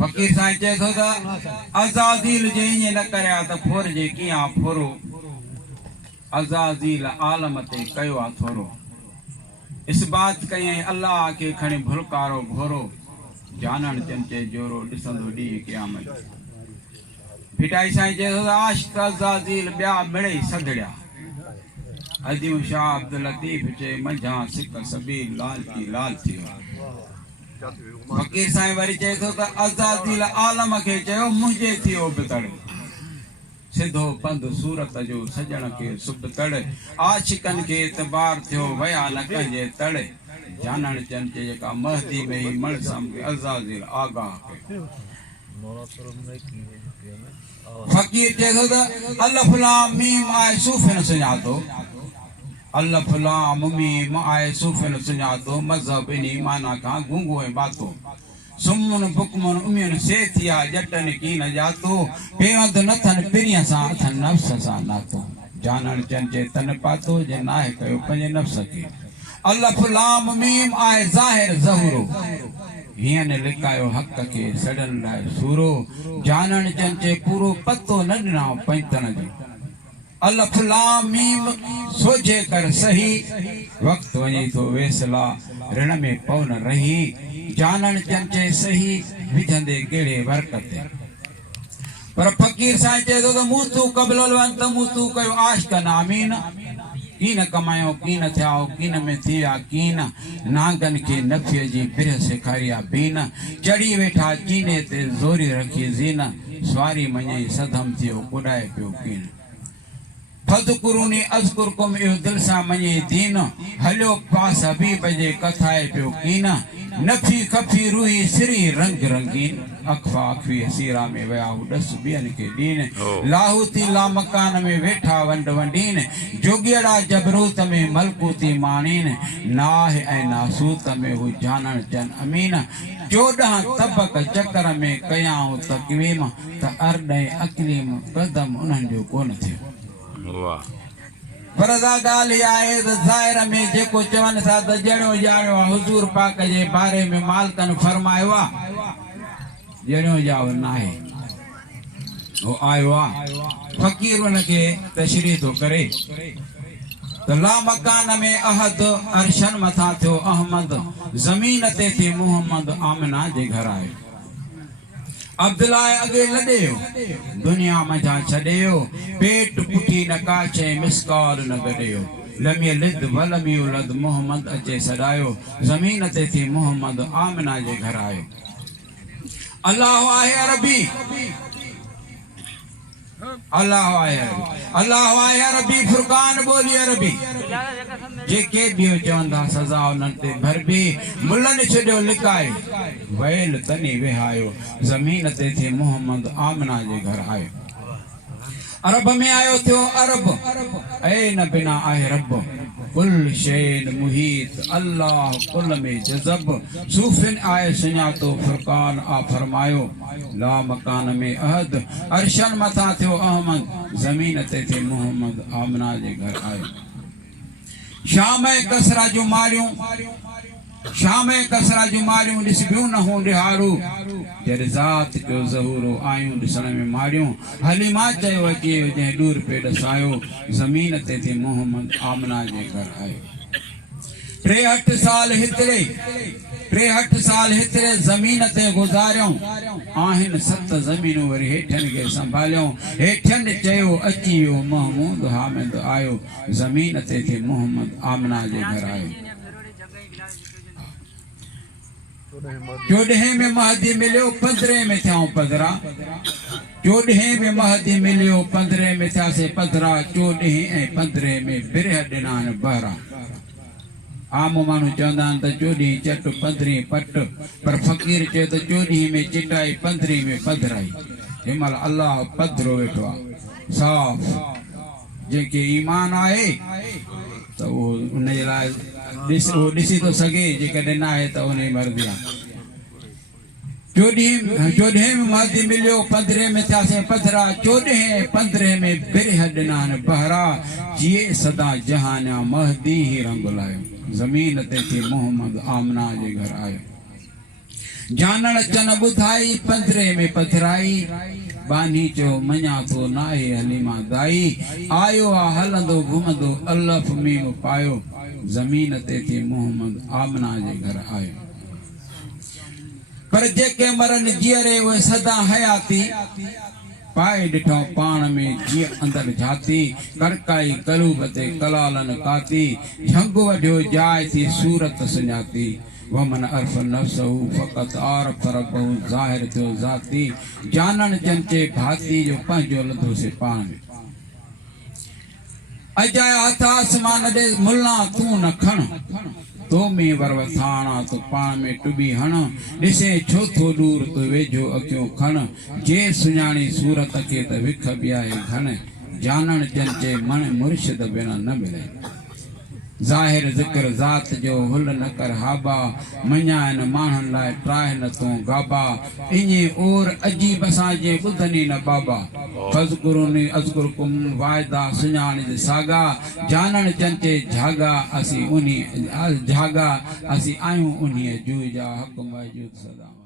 फकीर साईं चए थो त अज़ाज़ील जे ईअं न करिया त फोरजे कीअं फोरो अज़ाज़ील आलम ते कयो आहे थोरो इस बात कयईं अल्लाह के खणी भुलकारो घोरो जानण चमचे जोरो ॾिसंदो ॾींहुं क़यामत फिटाई साईं चए थो त आशिक़ अज़ाज़ील ॿिया मिड़ई सधड़िया अदीम शाह अब्दुल लतीफ़ चए मंझां सिक सबील लाल थी लाल थी फकीर साईं वरी चए थो त अज़ाज़ील आलम खे चयो मुंहिंजे थियो बितड़ सिधो पंध सूरत जो सजण के सुब तड़ आशिकन के एतबार थियो वया न कंहिंजे तड़ जानण चमचे जेका महदी में ही मण सम के अज़ाज़ील आगाह के फकीर चए थो त अलिफ लाम मीम आए सूफ़िन सुञातो अलिफ लाम मीम आए सूफ़िन सुञातो मज़हब इन्ही माना खां गूंगो ऐं बातो सुमन बुकमन उमियन सेथिया जटन की न जातो पेवंद नथन पिरिया सा अथन नफ्स सा नातो जानन चंचे तन पातो जे नाहे कयो पंजे नफ्स के अलिफ लाम मीम आए ज़ाहिर ज़हूरो हियन लिकायो हक के सडन लाए सूरो जानन चंचे पूरो पतो न ॾिना पंजतन जो अलिफ लाम मीम सोचे कर सही वक्त वञे थो वेसला ऋण में पवन रही जानन चमचे सही विझंदे कहिड़े वरकत पर फकीर साईं चए थो त मूं तूं क़बल वंत मूं तूं कयो आशिक़ नामीन की न कमायो की न थियाओ कीन में थिया कीन नांगन के नफ़ीअ जी बिरह सेखारिया बीन चढ़ी वेठा चीने ते ज़ोरी रखी ज़ीन सवारी मञई सदम थियो कुॾाए पियो कीन फज़कुरूनी अज़कुरकुम इहो दिल सां मञे दीन हलियो पास हबीब जे कथाए पियो कीन नफ़ी खफ़ी रूही सिरी रंग रंगीन अखवा अखवी सीरा में वया डस बियन के दीन लाहूती ला मकान में वेठा वंड वंडीन जोगियड़ा जबरूत में मलकूती मानीन नाह ऐं नासूत में हु जानन चन अमीन 14 तबक चक्कर में कयाऊं तकवीम त अरॾे अकलीम कदम उन्हनि जो कोन थियो वाह पर गाल आहे त ज़ाहिर में जेको चवनि था त जणियो ॼाणियो आहे हुज़ूर पाक जे बारे में मालिकनि फरमायो आहे जणियो ॼाणो नाहे वो आयो आहे फ़कीर उनखे तशरीह थो करे त ला मकान में अहद अर्शन मथां थियो अहमद ज़मीन ते थी मुहम्मद आमिना जे घर आयो अब्दुल्ला अगे लॾेयो दुनिया मझा छॾेयो पेट पुठी नकाशे मिसकाल न गॾियो लम यलिद वलम यूलद मोहम्मद अचे सॾायो ज़मीन ते थी मोहम्मद आमिना जे घर आयो अल्लाह आहे अरबी अल्लाह आहे अरबी फुरकान बोली अरबी जेके भी चवंदा सज़ा उन्हनि ते भरबी मुल्लनि छॾियो लिकाए वैल तनी विहायो ज़मीन ते थी मोहम्मद आमिना जे घर आयो अरब में आयो थियो अरब ऐ न बिना आहे रब कुल शैन मुहीत अल्लाह कुल में जज़ब सूफिन आए सुञातो फुरकान आ फरमायो ला मकान में अहद अर्शन मथा थियो अहमद ज़मीन ते थे मोहम्मद आमिना जे घर आयो शाम कसरा जो मारियूं ॾिसबियूं न हूं रिहारू जॾहिं ज़ात कयो ज़हूरो आयूं ॾिसण में मारियूं हलीमा चयो अची जंहिं ॾूर पे ॾसायो ज़मीन ते थी मोहम्मद आमिना जे घर आयो 63 साल हितरे ज़मीन ते गुज़ारियूं आहिनि 7 ज़मीनूं वरी हेठनि खे संभालियूं हेठनि चयो अची वियो महमूद हामिद आयो ज़मीन ते थी मोहम्मद आमिना जे घर आयो 14 में महदी मिलियो 15 में थियाऊं पधरा 14 में महदी मिलियो 15 में थियासीं पधरा 14 ऐं 15 में बिरह ॾिनानि बहरा आम माण्हू चवंदा आहिनि त 14 चट 15 पट पर फ़कीर चयो त 14 में चिटाई 15 में पधराई हिनमहिल अल्लाह पधरो वेठो आहे साफ़ जंहिंखे ईमान आहे त उहो उनजे लाइ ॾिसी थो सघे जेकॾहिं न आहे त उन जी मर्ज़ी आहे 14 में महदी मिलियो 15 में थियासीं पधरा 14 15 में बिरह ॾिनानि बहरा जिए सदा जहानिया महदी ही रंग लायो ज़मीन ते थी मोहम्मद आमिना जे घर आयो जानण चन बुधाई पंधरे में पथराई बानी चो मञा तो नाहे हलीमा दाई आयो आ हलंदो घुमंदो अल्लफ मीम पायो जमीन ते थी मोहम्मद आमना जे घर आयो पर जेके मरन जीअरे उहे सदा हयाती पाए ॾिठो पाण में जीअ अंदर झाती कड़काई कलूब ते कलालन काती झंग वढियो जाइ थी सूरत सुञाती वमन अरफ नफ्सहू फ़क़त आरफ रब्बहू ज़ाहिर थियो ज़ाती जानन चंचे भाती जो पंहिंजो लधोसे पाण में अजाया हथ आसमान ॾे मुल्ला तूं न खण तो में वरवथाणा तो पाण में टुबी हण ॾिसे छो थो दूर तो वेझो अखियूं खण जे सुञाणी सूरत खे त विख ॿियाए घण जानण चंचे मन मुर्शिद बिना न मिले ज़ाहिर ज़िक्र ज़ात जो हुल न कर हाबा मञाइन माण्हुनि लाइ ट्राह न तूं गाबा इने और अजीब असांजे ॿुधनी न बाबा फज़कुरुनी अज़कुरकुम वाइदा सुञाणी सागा जानण चंचे झागा असी उन्ही झागा असी आयूं उन्ही जूं जा हक़ मौजूद सदा